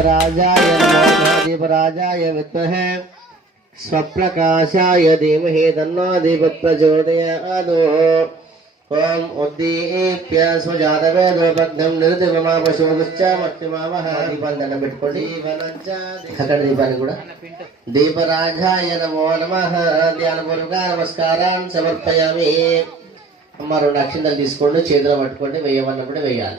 దీపరాజాయ నమో నమః దీపరాజాయ విద్మహే స్వప్రకాశాయ ధీమహి తన్నో దీప ప్రచోదయాదు ఓం ఉద్దీప్య స్వజాతవేదోపగ్నం నిర్దిమమాపశోదుశ్చామత్యమావహ దీపాన్ని దండం పెట్టుకోండి అక్కడ దీపాన్ని కూడా। దీపరాజాయ నమో నమ ధ్యానపూర్వక నమస్కారాన్ని సమర్పయామి అమ్మ రెండు అక్షింతలు తీసుకోండి చేతిలో పట్టుకోండి వేయమన్నప్పుడు వేయాలి.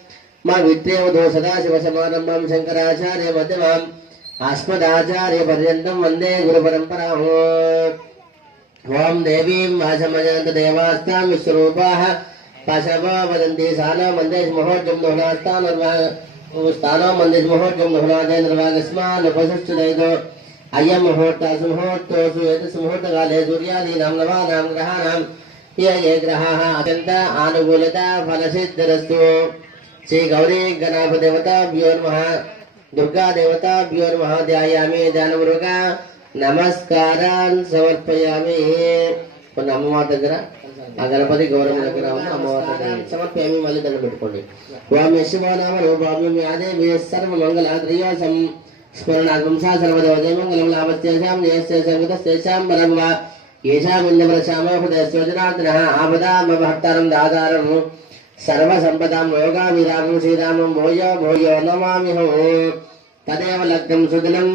సరస్వతి వాజావతి వాజవతి దీన మా విద్రేవధో సదాశివ సమారంభం శంకరాచార్య మధ్యమాం అస్మదాచార్య పర్యంతం వందే గురు పరంపరాం ఓం దేవీం వాసమజంత దేవాస్తాం విశ్వరూపాः పశవో వదంతి సానో మందేశ మహోర్జం దోహనాస్తాన్ స్థానో మందేశ మహోర్జం దోహనాదే నిర్వాగస్మాన్ ఉపసృష్టిదైదో అయం ముహూర్త సుముహూర్తోసు ఏతస్ ముహూర్తకాలే సూర్యాదీనాం నవానాం గ్రహాణాం ये ये ग्रहाः अत्यन्त आनुकूलत फलसिद्धिरस्तु శ్రీ గౌరీ గణాభ దేవత నమ దుర్గా దేవత నమ ధ్యాయామి మృగ నమస్కారాన్ సమర్పయామి కొన్ని అమ్మవారి దగ్గర ఆ గణపతి గౌరవం దగ్గర అమ్మవారి దగ్గర సమర్పయామి మళ్ళీ దండ పెట్టుకోండి. వామి శివనామ రూపాభ్యం యాదేవి సర్వ మంగళ త్రియోసం స్మరణాత్మంసా సర్వదేవదేమంగళం లాభస్తేషాం జయస్తేషాం గతస్తేషాం పరమ ఏషామిందవర శ్యామోపదయ సర్వసంపదాం యోగావిరామం శ్రీరామం భూయో భూయో నమామిహో తదేవ లగ్నం సుదినం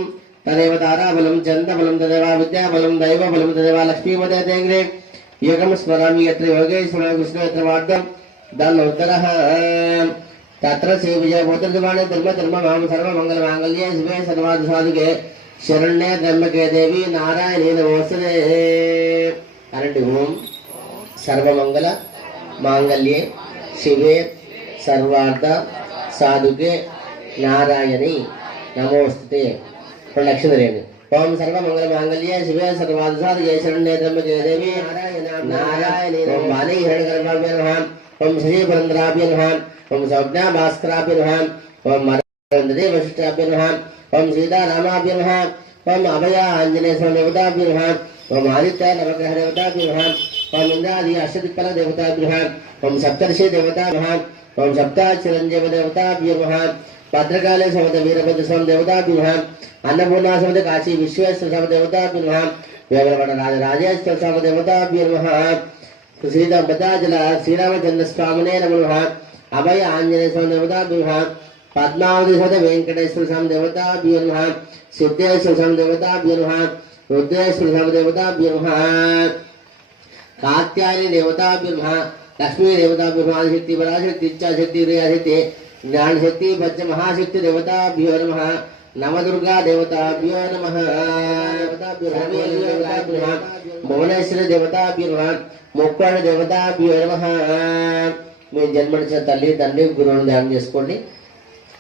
తదేవ తారాబలం చందబలం తదేవ విద్యాబలం దైవబలం తదేవ లక్ష్మీపదే తేగ్రే యుగం స్మరామి ఎత్ర యోగేశ్వర కృష్ణ ఎత్ర మార్గం దాని ఉత్తర తత్ర శ్రీ విజయపుత్ర విజయభూతర్జమానే ధర్మ ధర్మ మామ సర్వ మంగళ మాంగళ్యే శివే సర్వాధ సాధుకే శరణ్యే త్రమ్మకే దేవి నారాయణీ నమోస్తదే అనండి ఓం సర్వమంగళ మాంగళ్యే శివే సర్వార్థ సాధుకే నారాయణి నమోస్తుతే రెండు లక్షణలేండి ఓం సర్వమంగళ మాంగళ్యే శివే సర్వార్థ సాధుకే శరణ్య త్రమ్మకే దేవి నారాయణి ఓం బాలై హిరణ్యగర్భాభ్య నమః ఓం శ్రీ పురంధరాభ్య నమః ఓం సౌజ్ఞా భాస్కరాభ్య నమః ఓం మరందే వశిష్టాభ్య నమః ఓం సీతారామాభ్య నమః ఓం అభయ ఆంజనేయ స్వామి దేవతాభ్య నమః ఓం ఆదిత్య నవగ్రహ దేవతాభ్య నమః ఓం ఇంద్రాది అష్టదిక్కల దేవతాభ్య నమః ఓం సప్తర్షి దేవతాభ్య నమః ఓం సప్తా చిరంజీవ దేవతాభ్య నమః భద్రకాళే సమత వీరభద్ర స్వామి దేవతాభ్య నమః అన్నపూర్ణ సమత కాశీ విశ్వేశ్వర స్వామి దేవతాభ్య నమః వేమలవాడ రాజ రాజేశ్వర స్వామి దేవతాభ్య నమః శ్రీరామదాజల శ్రీరామచంద్ర స్వామినే నమః అభయ ఆంజనేయ స్వామి దేవతాభ్య నమః పద్మావతి సత వెంకటేశ్వర స్వామి దేవతాభ్యో నమః సిద్ధేశ్వర స్వామి దేవతాభ్యో నమః రుద్రేశ్వర స్వామి దేవతా నమః కాత్యాయని దేవతా నమః లక్ష్మీ దేవతాభ్యో నమః ఆదిశక్తి పరాశక్తి ఇచ్చాశక్తి క్రియాశక్తి జ్ఞానశక్తి పంచ మహాశక్తి దేవతాభ్యో నమ నవదుర్గా దేవతాభ్యో నమః దేవతాభ్యో నమః దేవతా దేవతాభ్యో నమః ముక్కోణ దేవతాభ్యో నమ మీ జన్మనిచ్చిన తల్లి తండ్రి గురువును ధ్యానం చేసుకోండి.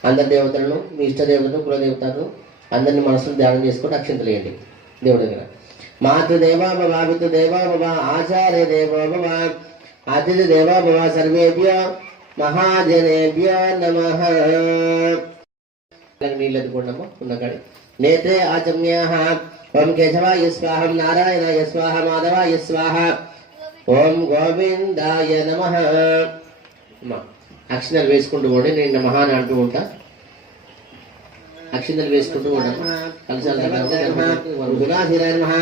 అందరి దేవతలను మీ ఇష్ట దేవతలను కులదేవతలను అందరిని మనసులు ధ్యానం చేసుకొని అక్షంతలేయండి దేవుడు దగ్గర మాతృదేవాభవ భవ పితృదేవా ఆచార్య దేవాభవ అతిథి దేవాభవ సర్వేభ్య మహాజనేభ్య నమ. నీళ్ళు ఎత్తుకోండమ్మా ఉన్నకాడి నేత్రే ఆచమ్యాహ ఓం కేశవాయ స్వాహం నారాయణాయ స్వాహ మాధవాయ స్వాహ. ఓం గోవిందాయ నమ. అమ్మా అక్షరాలు వేసుకుంటూ పోండి నేను నమః అని అంటూ ఉంటా. అక్షింతలు వేసుకుంటూ ఉండమ్మా కలశాలు గుణాశీరాయ నమః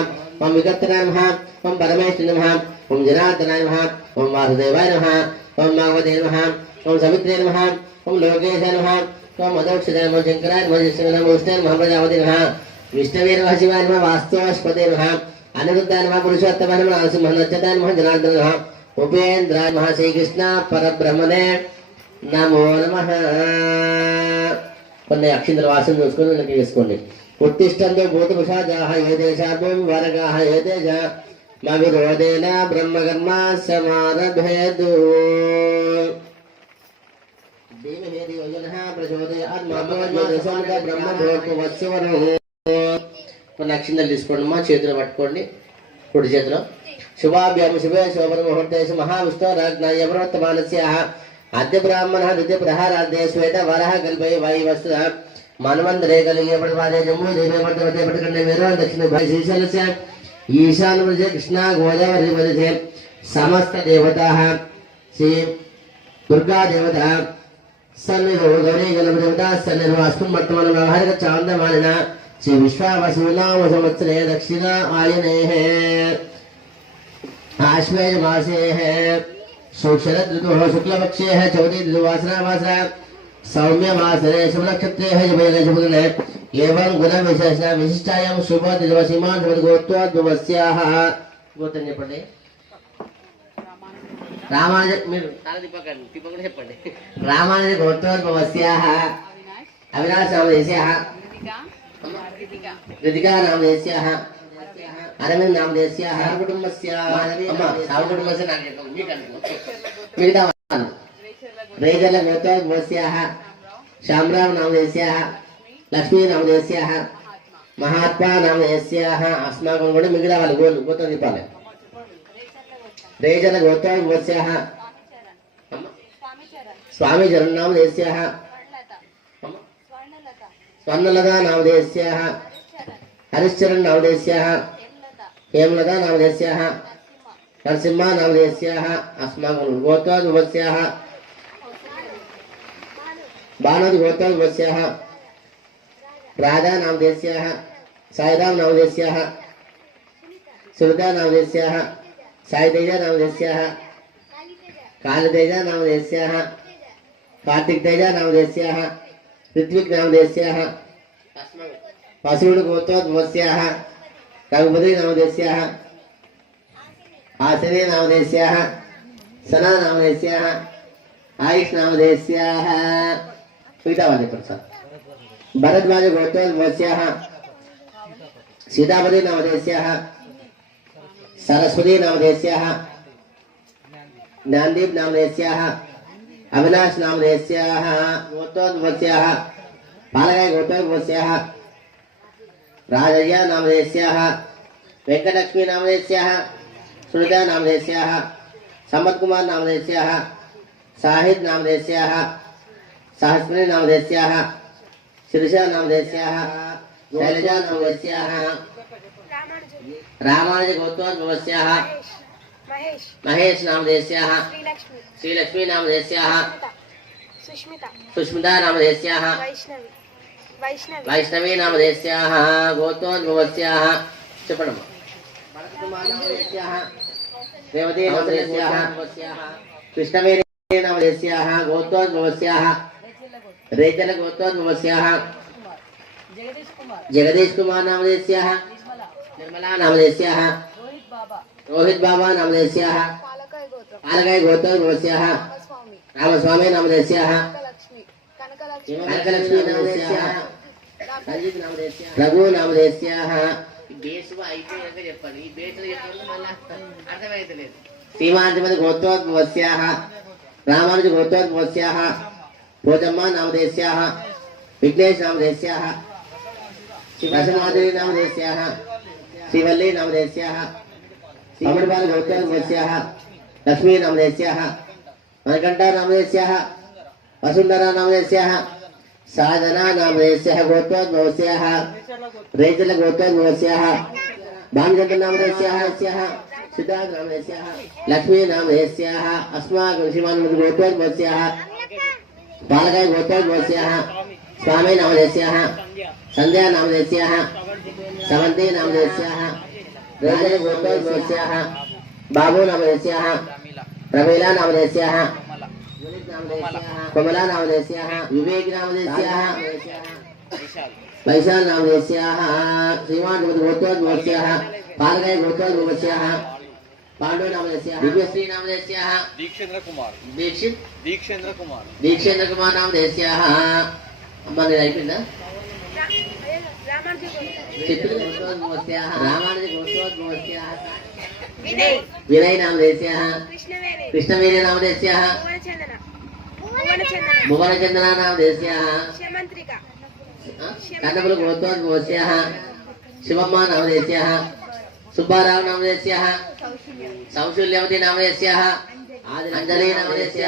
ఓం విగత్తనాయ నమః ఓం పరమేశ్వర నమః ఓం జనార్దనాయ నమః ఓం వాసుదేవాయ నమః ఓం మాగవతే నమః ఓం సమిత్రే నమః ఓం లోకేశాయ నమః ఓం మదోక్షదాయ నమః శంకరాయ నమః శిష్టాయ నమః ఉష్ణాయ నమః ప్రజాపతి నమః విష్ణవే నమః శివాయ నమః వాస్తవస్పతే నమః అనిరుద్ధాయ నమః పురుషోత్తమాయ నమః నరసింహ నచ్చతాయ నమః జనార్దన నమః ఉపేంద్రాయ నమః శ్రీకృష్ణ పరబ్రహ్మణే నమో నమ కొన్ని అక్షింతల వాసన చూసుకొని వెనక్కి వేసుకోండి. ఉత్తిష్టంతో భూతపుషాజాహ ఏ దేశాభం వరగాహ ఏ దేశ? మవిరోధేన బ్రహ్మకర్మ సమారభేదు. దేవి యోజన తీసుకోండి మా చేతిలో పట్టుకోండి. కుడి చేతిలో. శుభాభ్యాం శుభే శోభన ముహూర్తేషు మహావిష్ణు రాజ్ఞాయ ప్రవర్తమానస్య అద్య బ్రాహ్మణ నిత్య ప్రహారాధ్య శ్వేత వరహ గల్పై వై వస్తు మన్వంతరే కలిగేపటి వారే జమ్ము దేవేపటి మీరు దక్షిణ శ్రీశైలస్య ఈశాన్ మధ్య కృష్ణ గోదావరి మధ్య సమస్త దేవత శ్రీ దుర్గా దేవత దక్షిణ ఆయనే शरद ऋतु शुक्ल है चौथी ऋतुवासना वासना सौम्य मासरे शुभ नक्षत्रे है जब शुभ दिन है एवं गुण विशेष विशिष्टायाम शुभ दिवसीमान शुभ गोत्रोद्भवस्याः గోత్రం చెప్పండి రామానుజ మీరు తల తిప్పకండి తిప్పకుండా చెప్పండి రామానుజ గోత్రోద్భవస్యాः అవినాశ నామదేశ్యాः కృతికా నామదేశ్యాः అరవింద్ నామదేశ్యాः కుటుంబస్య కుటుంబస్య నాకు మీకు మిగతా వాళ్ళు రేజల గోత్రోద్భవస్యాः శామరాव నామదేశ్యాः లక్ష్మీ నామదేశ్యాः మహాత్మా నామదేశ్యాः అస్మాకం కూడా మిగతా వాళ్ళు గోలు గోత్రం రేజల గోత్రోద్భవస్యాः స్వామి జగన్నామదేశ్యాः స్వర్ణలతా నామదేశ్యాः హరిశ్చరణ్ నామదేశ్యాः हेमलता नामधेस्याः नरसिंहा अस्मा अस्माकं गोत्रादिभवस्याः बाणादिगोत्रादिभवस्याः राधा नामधेस्याः साईराम नामधेस्याः सुविधा नामधेस्याः साईतेजा नामधेस्याः कालतेजा नामधेस्याः कार्तिकतेजा नामधेस्याः रघुपति नामदेश्याः आसने नामदेश्याः सना नामदेश्याः आयुष नामदेश्याः मिगता वाले प्रसाद भरद्वाज गोत्रोद्भवस्याः सीतापति सरस्वती नामदेश्याः ज्ञानदीप अविनाश नामदेश्याः पालगाय गोत्रोद्भवस्याः राजय्या नामधेयस्याः वेङ्कटलक्ष्मी नामधेयस्याः सुनीता नामधेयस्याः सम्पत्कुमार नामधेयस्याः साहिद नामधेयस्याः सहस्मनी नामधेयस्याः शिरीषा शैलजा नामधेयस्याः रामानुज महेश नामधेयस्याः श्रीलक्ष्मी सुष्मिता वैष्णवीनामधेस्याः गोत्रोद्भवस्याः क्षपणम् कृष्णवेनामधेस्याः गोत्रोद्भवस्याः रेचनगोत्रोद्भवस्याः जगदीशकुमारनामधेस्याः निर्मलानामधेस्याः रोहितबाबानामधेस्याः पालकाय गोत्रोद्भवस्याः रामस्वामीनामधेस्याः कनकलक्ष्मीनामधेस्याः రఘు నామధేయస్యాः బేసు అయిపోయాక చెప్పండి ఈ బేసులు చెప్పండి మళ్ళా అర్థమైతలేదు శ్రీమాంతిమతి గోత్రోద్భవస్యాः రామానుజ గోత్రోద్భవస్యాः భోజమ్మ నామధేయస్యాः విఘ్నేష్ నామధేయస్యాः శివసమాధురి నామధేయస్యాः శ్రీవల్లి నామధేయస్యాः అమృపాల గోత్రోద్భవస్యాः లక్ష్మీ నామధేయస్యాः మణికంఠ నామధేయస్యాः వసుంధరా నామధేయస్యాः साधना नामदेश्य गोत्रोद्भवस्य रेजल गोत्रोद्भवस्य भानुचन्द्रनामदेश्य सिद्धार्थनामदेश्य लक्ष्मीनामदेश्य बालकाय स्वामी नामदेश्य संध्या नाम समन्ती नामदेश्य रेजल बाबू नाम प्रमीला नामदेश्य బాబు నామధేయస్యాः ప్రమీలా నామధేయస్యాः कमला नामदेस्याः विवेक नामदेस्याः वैशाल नामदेस्याः श्रीमान गोत्रोद्भवस्याः पालगाय गोत्रोद्भवस्याः पांडव नामदेस्याः दिव्यश्री नामदेस्याः दीक्षेंद्र कुमार दीक्षित दीक्षेंद्र कुमार దీక్షేంద్ర కుమార్ నామదేస్యాः అమ్మ నేను అయిపోయిందా రామానుజ గోత్రం చిత్ర గోత్రోద్భవస్యాः రామానుజ గోత్రోద్భవస్యాः వినయ్. నామదేస్యాः కృష్ణవేణి. నామదేస్యాः భువనచందన. భువనచంద్ర నామ దేశ్య. క్షమంత్రిక కన్నపుల గోత్రోద్భవస్య శివమ్మ నామ దేశ్య. సుబ్బారావు నామ దేశ్య. సౌశల్యవతి నామ దేశ్య. అంజలి నామ దేశ్య.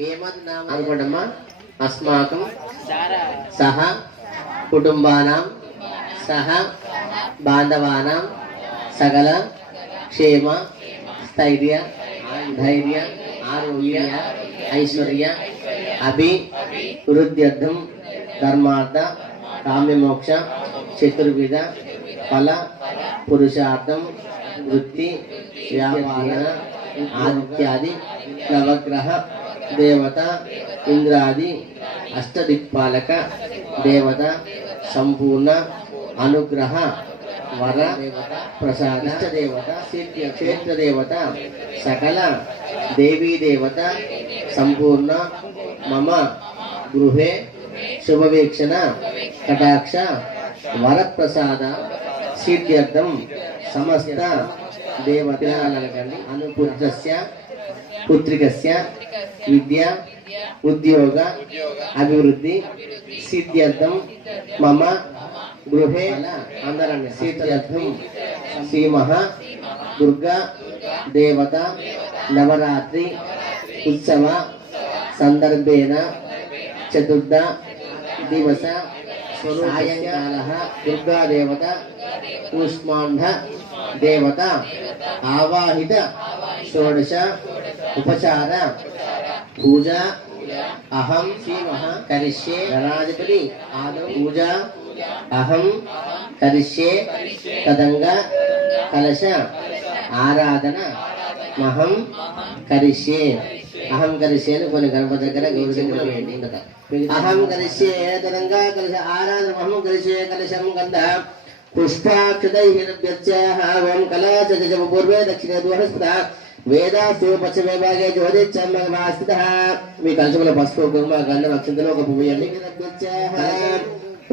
హేమద్ నామ? అనుకోండమ్మా అస్మాకం సహ కుటుంబానాం సహ బాంధవానాం సకల క్షేమ స్థైర్య ధైర్య ఆరోగ్య ఐశ్వర్య అభి వృద్ధ్యర్థం ధర్మార్థ కామ్యమోక్ష చతుర్విధ ఫల పురుషార్థం వృత్తి వ్యాపార ఆదిత్యాది నవగ్రహ దేవత ఇంద్రాది అష్టదిక్పాలక దేవత సంపూర్ణ అనుగ్రహ వర ప్రసాద ఇష్ట దేవత సకల దేవీ దేవత సంపూర్ణ మమ గృహే శుభవీక్షణ కటాక్ష వరప్రసాద సిద్ధ్యర్థం సమస్త దేవతలకండి అనుపుత్రస్య పుత్రికస్య విద్య ఉద్యోగ అభివృద్ధి సిద్ధ్యర్థం మమ గృహే అందరండి సిద్ధ్యర్థం శ్రీమహ దుర్గా దేవత నవరాత్రి ఉత్సవ సందర్భేన చతుర్థ దివస సాయంకాల దుర్గా దేవత కూష్మాండ దేవత ఆవాహిత షోడశ ఉపచార పూజ అహం శ్రీమహ కరిష్యే గణాధిపతి ఆదౌ పూజ అహం కరిష్యే తదంగ కలశ ఆరాధన మహం కరిష్యే. అహం కరిష్యే అని కొన్ని గణపతి దగ్గర గౌరవ వేయండి అహం కరిష్యే తదంగా కలశ ఆరాధన మహం కరిష్యే కలశం గంధ పుష్పాక్షతైర్భ్యర్చः ఓం పూర్వే దక్షిణే దూరస్పద వేదాస్తు పశ్చిమ విభాగే జ్యోతిచ్చమ్మ మీ కలశముల పసుపు కుంకుమ గంధం అక్షంతలు ఒక పువ్వు అండి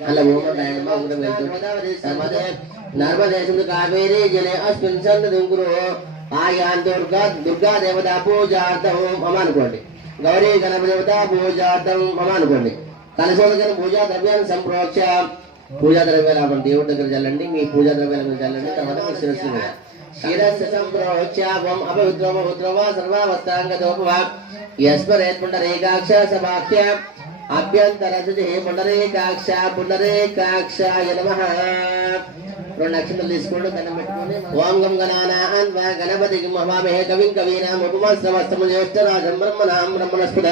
అలా ఓమడైనమ్మ కూడా కావేరీ జలే అస్మిన్సన్ దుంకురు ఆయా దుర్గా దుర్గా దేవత పూజార్థం మమ అనుకోండి గౌరీ గణప దేవత పూజార్థం మమ అనుకోండి కలశోదకర పూజా ద్రవ్యాన్ని సంప్రోక్ష పూజా ద్రవ్యాలు దేవుడి దగ్గర చల్లండి మీ పూజా ద్రవ్యాల మీద చల్లండి తర్వాత మీ శిరస్సు మీద శిరస్సు సంప్రోక్షం దోపవ రేఖాక్ష సభాఖ్య అభ్యంతర పునరేకాక్ష పునరేకాక్ష పుండరీకాక్షాయ రెండు అక్షంతలు తీసుకోండి దండం పెట్టుకోండి. ఓం గం గణానాన్ వా గణపతికి మహామహే కవిం కవీనాం ఉపమస్తమస్తము జ్యేష్ఠరాజం బ్రహ్మణాం బ్రహ్మణస్పద.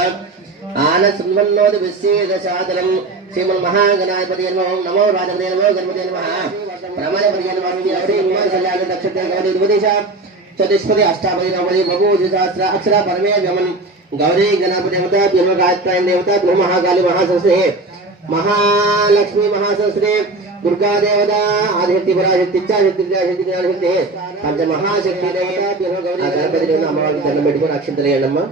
ఆన శృణ్వన్నోది విశ్వేద సాదరం శ్రీమన్ మహాగణాధిపతి నమో నమో రాజపతి నమో గణపతి నమ. ప్రమాణపతి నమో శ్రీ కుమార్ కళ్యాణ నక్షత్ర గౌరీ ఉపదేశ చతుష్పతి అష్టాపతి నవది బహుజ సహస్ర అక్షర పరమే వ్యమన్. గౌరీ గణపతి దేవత భీమ గాయత్రాయణ దేవత భూ మహాకాళి మహాసరస్వతి. మహాలక్ష్మి మహాసరస్వతి దుర్గా దేవత ఆదిశక్తి పరాశక్తి ఇచ్చాశక్తి క్రియాశక్తి జ్ఞానశక్తి పంచ మహాశక్తి దేవత భీమ గౌరీ గణపతి దేవత అమ్మవారికి దండం పెట్టుకుని అక్షంతలేయండమ్మా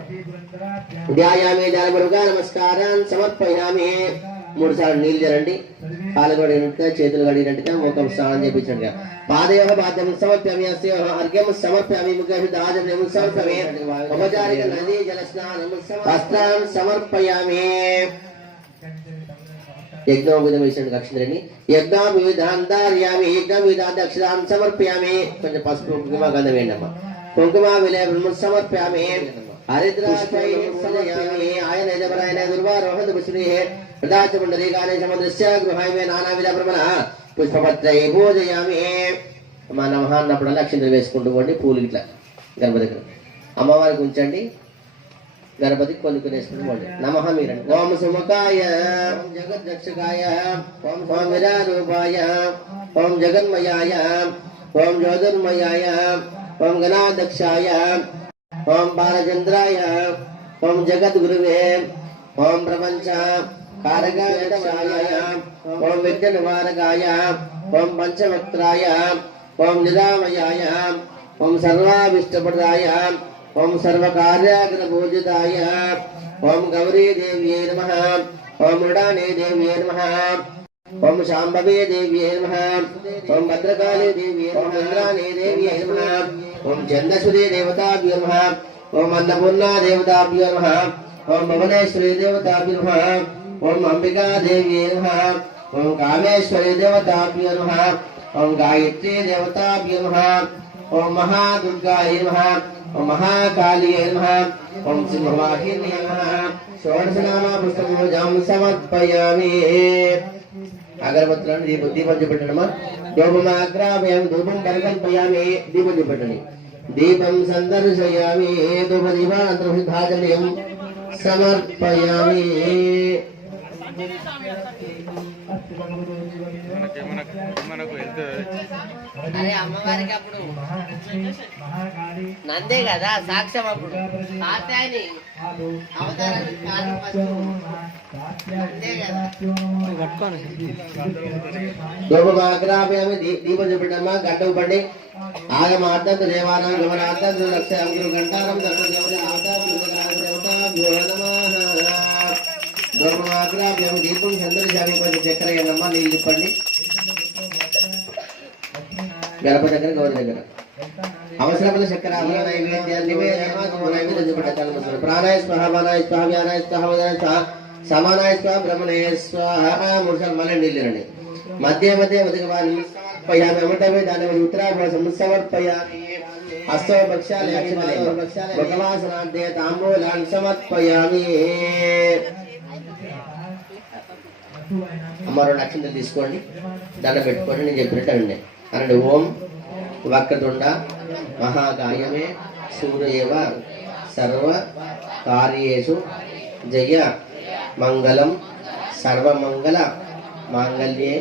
ధ్యాయామి ధ్యానములుగా నమస్కారాన్ని సమర్పయామి. మూడు సార్లు నీళ్ళు జరండి. కాలు కడిగినట్టుగా చేతులు కడిగినట్టుగా ముఖం స్నానం చేయించండి పాదయోగ బాధ్యం సమర్ప్యామి అర్ఘ్యం సమర్ప్యామి ముఖం సమర్పమే ఉపచారిక నదీ జల స్నానం వస్త్రాన్ని సమర్పయామి. యజ్ఞోపేతం వేసిన అక్షరాన్ని యజ్ఞాభిధాంతార్యామి యజ్ఞాభిధాంత అక్షరాన్ని సమర్పయామి. కొంచెం పసుపు కుంకుమ గంధం వేయండమ్మా. కుంకుమ విలయ సమర్పయామి. హరిద్రాశై ఆయన యజపరాయణ దుర్వారోహత పుష్పే ప్రదాచ పుండరీకాని సముద్రస్య నానావిధ ప్రమణ పుష్పపత్రై పూజయామి మా నమః అన్నప్పుడు అక్షంతలు వేసుకుంటూ పోండి పూలు ఇట్లా గణపతి దగ్గర అమ్మవారికి ఉంచండి గణపతి కొనుక్కుని కొన్ని వేసుకుని పోండి నమః మీరండి ఓం సుమకాయ ఓం జగద్రక్షకాయ ఓం ఓం ఓం జగన్మయాయ ఓం జ్యోతిర్మయాయ ఓం గణాధ్యక్షాయ ఓం బాలచంద్రాయ ఓం జగద్గురువే ఓం ప్రపంచ కారకాయ ఓం విఘ్న నివారకాయ ఓం పంచవక్త్రాయ ఓం నిరామయాయ ఓం సర్వాభిష్టప్రదాయ ఓం సర్వకార్యాగ్ర పూజితాయ ఓం గౌరీ దేవ్యే నమ ఓం మృడానే దేవ్యే నమ ఓం శాంభవే దేవ్యే నమ ఓం భద్రకాళీ దేవ్యే నమ ఇంద్రాణే దేవ్యే నమ ఓం చందసురే దేవతాభ్యో నమ ఓం అన్నపూర్ణా దేవతాభ్యో నమ ఓం భువనేశ్వరి దేవతాభ్యో నమ ఓం అంబికా దేవ్యే నమ ఓం కామేశ్వరి దేవతాభ్యో నమ ఓం గాయత్రీ దేవతాభ్యో నమ ఓం మహాదుర్గాయ నమ ఓం మహాకాళీయ నమ ఓం సింహవాహిన్య నమ షోడశనామ పుస్తకం సమర్పయామి అగరబత్తులను దీప దీపం చూపెట్టడమా ధూపమాగ్రామయామి ధూపం పరికల్పయామి దీపం చూపెట్టండి దీపం సందర్శయామి మనకి మనకు మనకు ఎంత అమ్మవారికి అప్పుడు. నందే కదా సాక్ష్యం అప్పుడు. తాత్యాయని. అవతారానికి కారణం నందే కదా. ధూపమాగ్రామయామి దీ- దీపం చూపెట్టమ్మా గడ్డ ఊపండి ఆగమార్థం దేవానాం గమనార్థం రక్షాం గంటారం దర్శనం ఆదాం దేవతాభ్యో నమః. ధూపమాగ్రామయామి దీపం చంద్రశామి కొంచెం చక్కెర ఏందమ్మా నీళ్ళు తిప్పండి గడప దగ్గర గౌరి దగ్గర. అవసరమైన చక్కెర ప్రాణాయ స్వాహ బాణాయ స్వాహ వ్యానాయ స్వాహ వదనాయ స్వాహ సమానాయ స్వాహ బ్రహ్మణయ స్వాహ ముసలి మళ్ళీ నీళ్ళని మధ్య మధ్య ఉదకవాన్ని సమర్పయామి అమృతమే దాని ఉత్తరాభాసం సమర్పయామి హస్తవ పక్షాలు భగవాసనార్థే తాంబూలాన్ని సమర్పయామి. అమ్మారు రెండు అక్షంతలు తీసుకోండి. దండ పెట్టుకోండి. నేను చెప్పినట్టు అనండి అనండి ఓం వక్రతుండ మహాకాయమే సూర్యవ సర్వ కార్యేషు జయ మంగళం సర్వమంగళ మాంగళ్యే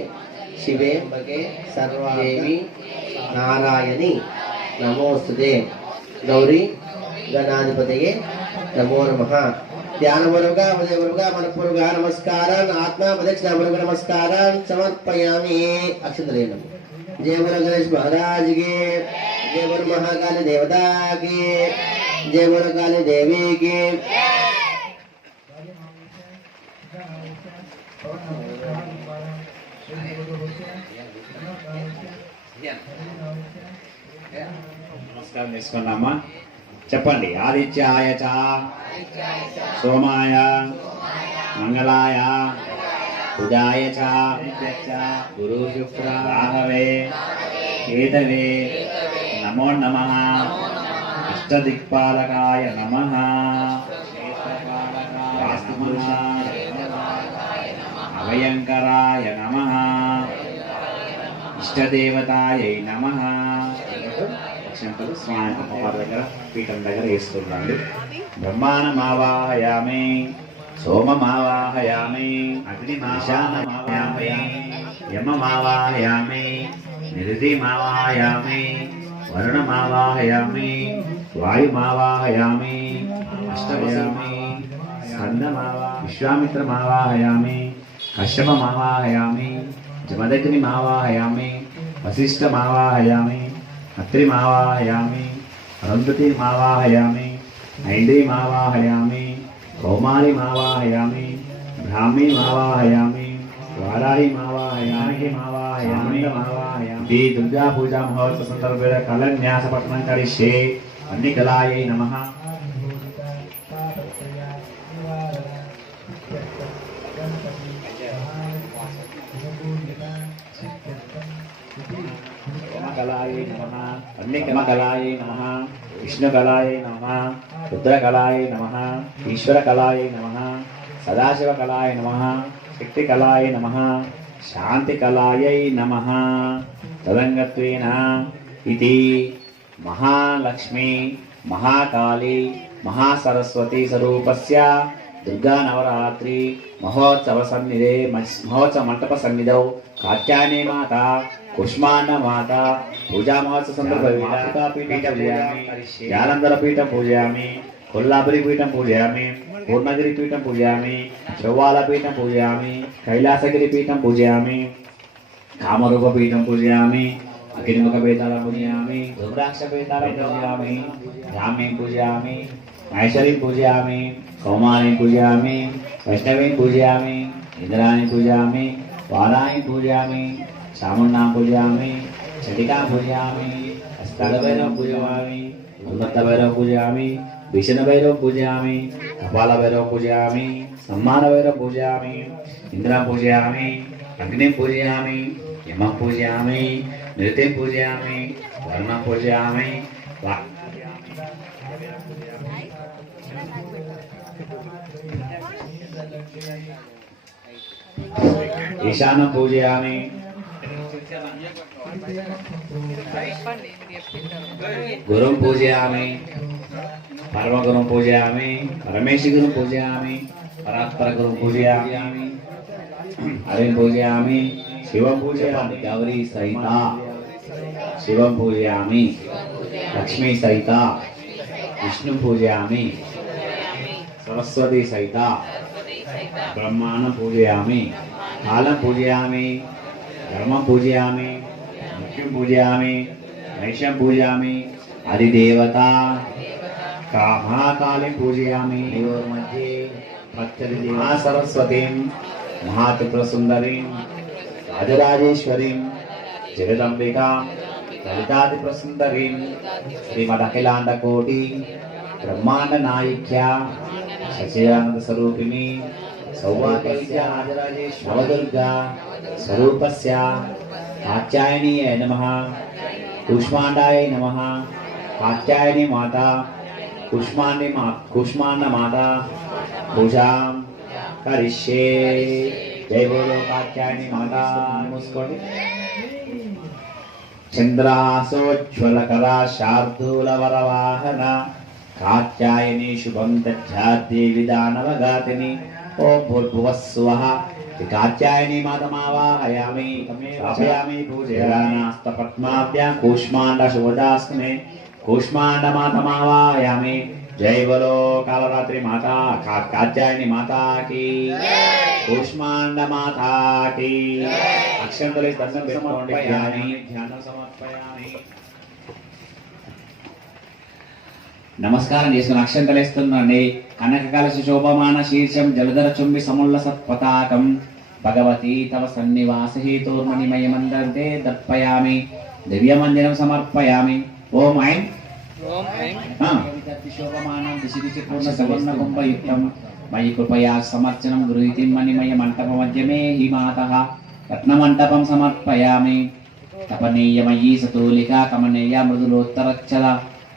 శివే మగే సర్వాదేవి నారాయణి నమోస్తుదే గౌరీ గణాధిపతయే నమో నమః. ధ్యానపూర్వక హృదయపూర్వక మనపూర్వక నమస్కారాన్ని ఆత్మ ప్రదక్షిణాపూర్వక నమస్కారాన్ని సమర్పయామి అక్షతలేనం జయ గురు గణేష్ మహారాజ్కి జయ గురు మహాకాళి దేవతకి జయ గురు దేవికి నమస్కారం చేసుకున్నామా? చెప్పండి. ఆదిత్యాయ చ సోమాయ మంగళాయ బుధాయ చ గురు శుక్ర రాహవే కేతవే నమో నమ. అష్టదిక్పాలకాయ నమ. అభయంకరాయ నమ. ఇష్టదేవతాయై నమ. అక్షంతలు స్వామి అమ్మవారి దగ్గర పీఠం దగ్గర వేస్తున్నాడు బ్రహ్మాణమావాహయామి సోమమావాహయామి అగ్నిమావాహయామి యమమావాహయామి నిరుతిమావాహయామి వరుణమావాహయామి వాయుమావాహయామి అష్టవయామి స్కందమావా విశ్వామిత్రమావాహయామి కశ్యపమావాహయామి జమదగ్నిమావాహయామి వశిష్ఠమావాహయామి అత్రిమావాహయామి అరుంధతిమావాహయామి ఐంద్రీమావాహయామి కౌమారిమావాహయామి బ్రాహ్మీమావాహయామి వారాహిమావాహయామి మావాహయామి ఈ దుర్గా పూజా మహోత్సవ సందర్భేణ కళన్యాస పఠనం కరిష్యే అన్ని కళాయై నమః నమః నమ నమః నమ నమః నమ నమః నమ సదాశివకళాయ నమ శక్తికళాయ నమ నమః నమ తదంగత్వేన ఇది మహాలక్ష్మి మహాకాళి మహాసరస్వతి స్వరూపస్య దుర్గా నవరాత్రి మహోత్సవ సన్నిధే మహోత్సవ మంటప సన్నిధౌ కాత్యాయని మాత కుష్మాండ మాత పూజా మహోత్సవ సందర్భ మాతృకాపీఠ పూజయామి జాలంధర పీఠ పూజయామి కొల్లాపురి పీఠం పూజయామి పూర్ణగిరి పీఠం పూజయామి చౌవాల పీఠం పూజయామి కైలాసగిరి పీఠం పూజయామి కామరూప పీఠం పూజయామి అగ్నిముఖ పీఠాల పూజయామి రుద్రాక్ష పీఠాల పూజయామి రామీం పూజయామి మహేశ్వరీం పూజయామి కౌమారీం పూజయామి వైష్ణవీం పూజయామి ఇంద్రాణి పూజయామి వారాయి పూజయామి చాముండాం పూజయామి చటికాం పూజయామి హస్తభైరవం పూజయామి ఉన్నతభైరవం పూజయామి భీషణభైరవం పూజయామి కపాలభైరవం పూజయామి సమ్మానభైరవం పూజయామి గురుం పూజయామి పరమగురుం పూజయామి పరమేశి గురుం పూజయామి పరాత్పర గురుం పూజయామి హరిం పూజయామి శివం పూజయామి గౌరీ సహిత శివం పూజయామి లక్ష్మీ సహిత విష్ణు పూజయామి సరస్వతి సహిత బ్రహ్మాండం పూజయామి కాలం పూజయామి ధర్మం పూజయామి మృత్యుం పూజయామి నైషం పూజయామి అధిదేవత మహాకాళిం పూజయామి. మధ్యే పచ్చడి మహాసరస్వతిం మహాత్రిపురసుందరీం రాజరాజేశ్వరీం జగదంబికాం లలితాదిప్రసుందరీం శ్రీమదఖిలాండ కోటి బ్రహ్మాండ నాయిక్య సచిదానంద స్వరూపిణి సౌవాకైత్య నవదుర్గా స్వరూపస్య కాత్యాయనీయ నమ కుష్మాండాయ నమ కాత్యాయని మాత కుష్మాండి మా కుష్మాండ మాత పూజాం కరిష్యే. జై బోలో కాత్యాయని మాత మూసుకోండి. చంద్రాసోజ్వలకరా శార్దూలవరవాహన కాత్యాయని శుభం దధ్యాద్దేవి దానవగాతిని ఓం భూర్భువస్సువః కాత్యాయని మాతమావాహయామి స్థాపయామి పూజయానాస్త పద్మాభ్యాం కూష్మాండ శుభదాస్మే కూష్మాండ మాతమావాహయామి జై బలో కాలరాత్రి మాతా కా- కాత్యాయని మాతాకి కూష్మాండ మాతాకి అక్షంతలి దండం పెట్టుకోండి ధ్యాని ధ్యానం సమర్పయామి నమస్కారం చేసుకుని అక్షంతలు ఇస్తుందండి కనక కలశ శోభమాన శీర్షం జలధర చుంబి సముల్ల సత్పతాకం. భగవతి తవ సన్నివాస హేతోర్మణిమయమందే దర్పయామి. దివ్య మందిరం సమర్పయామి. ఓం ఐం. శోభమానం దిశి దిశి పూర్ణ సవర్ణ కుంభయుక్తం. మయి కృపయా సమర్చనం గృహీతి మణిమయ మంటప మధ్యమే హి మాతః రత్నమంటపం సమర్పయామి. తపనీయమయీ సతూలికా కమనీయ మృదులోత్తరచ్చల.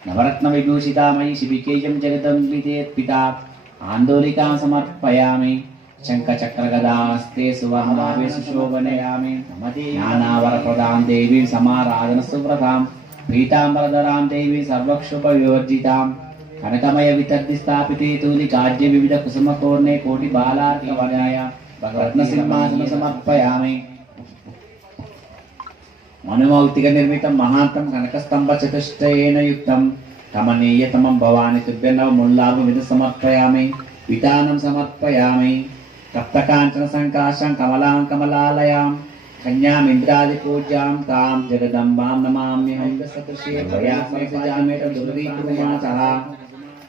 నవరత్న విభూషితామయి శిబికేయం జగదంబితేర్పిత ఆందోళికాం సమర్పయామి శంఖచక్రగదాస్తే చక్ర గదాస్తే సువహమావే సుశోభనయామి జ్ఞానావర ప్రదాం దేవీ సమారాధన సువ్రతాం పీతాంబరధరాం దేవీ సర్వక్షుభ వివర్జితాం కనకమయ వితర్ది స్థాపితే తూలి కాజ్య వివిధ కుసుమ కోర్ణే కోటి బాలార్కవనాయ రత్న సింహాసన సమర్పయామి మనుమౌక్తిక నిర్మితం మహాంతం కనకస్తంభ చతుష్టయేన యుక్తం. కమనీయతమం భవాని తుభ్యనవ ముల్లాభ విధ సమర్పయామి. విధానం సమర్పయామి. తప్తకాంచన సంకాశం కమలాం కమలాలయాం. కన్యామింద్రాది పూజ్యాం తాం జగదంబాం నమామ్యహం సదృశే భయాస్మే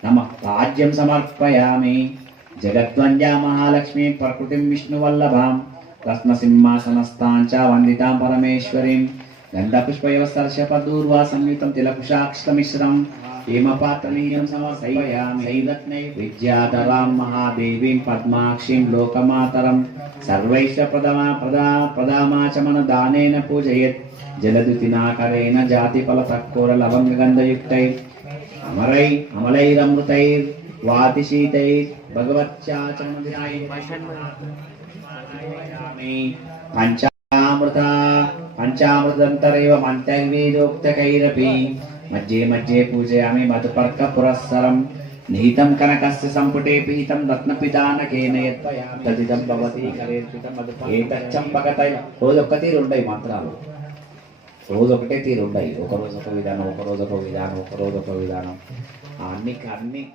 నమ రాజ్యం సమర్పయామి. జగద్వంద్యా మహాలక్ష్మీ ప్రకృతిం విష్ణువల్లభాం. రత్నసింహాసనస్థాం చ వందితాం పరమేశ్వరీం. గంధపుష్పయవ సర్షపదూర్వా సంయుతం తిలకుషాక్షమిశ్రం హేమపాత్రలీయం సమర్పయామి సైరత్నై విద్యాధరాం మహాదేవీం పద్మాక్షీం లోకమాతరం సర్వైష ప్రదమా ప్రదా ప్రదామాచమన దానేన పూజయత్ జలదుతినాకరేణ జాతిఫల తక్కోర లవంగగంధయుక్తై అమరై అమలైరమృతై వాతిశీతై భగవత్యాచమదినాయ పంచామృత పంచామృతంతరైవ మంతర్వేదోక్తకైరపి. మధ్యే మధ్యే పూజయామి మధుపర్క పురస్సరం నిహితం కనకస్య సంపుటే పీతం రత్నపితానకేన యత్పయామి. తదిదం భవతి కరేర్పితం మధుపర్క ఏతచ్చంపకతై రోజు ఒక్క తీరు ఉండయి మంత్రాలు. రోజు ఒకటే తీరు ఉండయి ఒక రోజు ఒక విధానం ఒక రోజు ఒక విధానం ఒక రోజు ఒక విధానం. అన్ని అన్ని